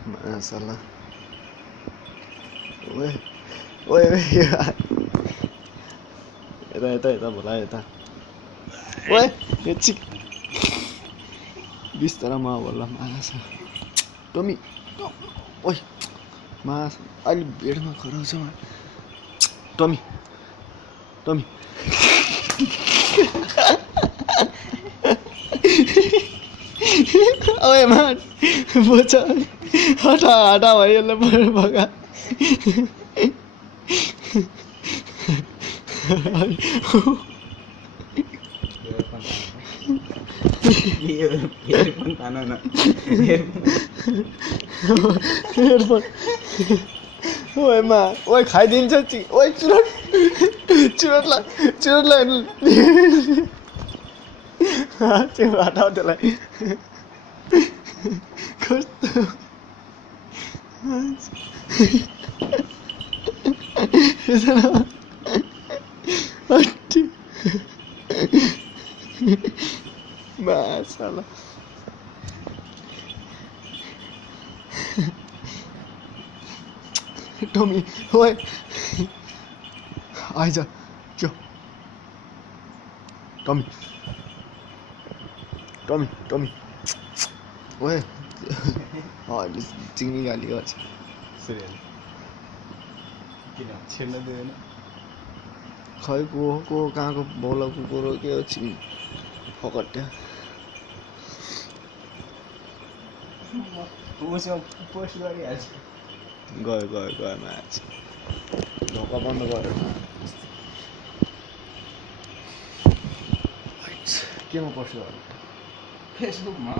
माशाल्लाह ओए ओए यार यता बोला यता ओए यो चिक बिस्तारामा होला माछा टमी ओए माछा अलि बेडमा खराउँछ टमी टमी ओए मान बोच हटा हटा भयो यसलाई पर भगा ओए मा ओए खाइदिन्छ चि ओए चुरोट चुरोटलाई चाहिँ हटाऊ त्यसलाई कस्तो माशाल्लाह टमी ओए आइज क्यों टमी टमी टमी ओए अहिले चिङ्नी गाली गर्छ किन छेड्न दिँदैन खै को कहाँको बौला कुकुर हो के हो चिङ्नी फकट्या पोस्ट गरिहाल्छु गयो म्याच ढोका बन्द गरेर केमा पोस्ट गर्नु फेसबुकमा